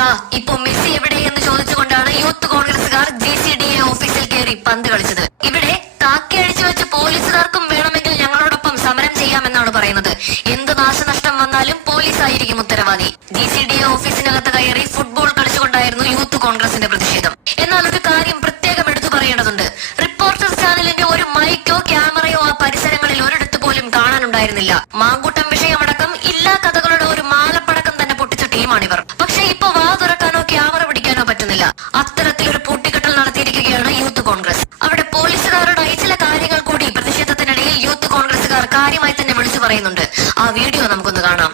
ദാ ഇപ്പൊ മെസ്സി എവിടെയെന്ന് ചോദിച്ചുകൊണ്ടാണ് യൂത്ത് കോൺഗ്രസുകാർ GCDA ഓഫീസിൽ കയറി പന്ത് കളിച്ചത്. ഇവിടെ താക്കി അഴിച്ചു വെച്ച് പോലീസുകാർക്കും വേണമെങ്കിൽ ഞങ്ങളോടൊപ്പം സമരം ചെയ്യാമെന്നാണ് പറയുന്നത്. എന്ത് നാശനഷ്ടം വന്നാലും പോലീസ് ആയിരിക്കും ഉത്തരവാദി. GCDA ഓഫീസിനകത്ത് കയറി ഫുട്ബോൾ കളിച്ചുകൊണ്ടായിരുന്നു യൂത്ത് കോൺഗ്രസിന്റെ പ്രതിഷേധം. എന്നാൽ ഒരു കാര്യം പ്രത്യേകം എടുത്തു പറയേണ്ടതുണ്ട്. റിപ്പോർട്ടർ ചാനലിന്റെ ഒരു മൈക്കോ ക്യാമറയോ ആ പരിസരങ്ങളിൽ ഒരിടത്ത് പോലും കാണാനുണ്ടായിരുന്നില്ല. മാങ്കൂട്ടം വിഷയമടക്കം എല്ലാ കഥകളുടെ ഒരു മാലപ്പടക്കം തന്നെ പൊട്ടിച്ച ടീമാണിവർ. പക്ഷെ ഇപ്പൊ വാ തുറക്കാനോ ക്യാമറ പിടിക്കാനോ പറ്റുന്നില്ല. അത്തരത്തിലൊരു പൂട്ടിക്കെട്ടൽ നടത്തിയിരിക്കുകയാണ് യൂത്ത് കോൺഗ്രസ്. അവിടെ പോലീസുകാരോടായി ചില കാര്യങ്ങൾ കൂടി പ്രതിഷേധത്തിനിടയിൽ യൂത്ത് കോൺഗ്രസുകാർ കാര്യമായി തന്നെ വിളിച്ചു പറയുന്നുണ്ട്. ആ വീഡിയോ നമുക്കൊന്ന് കാണാം.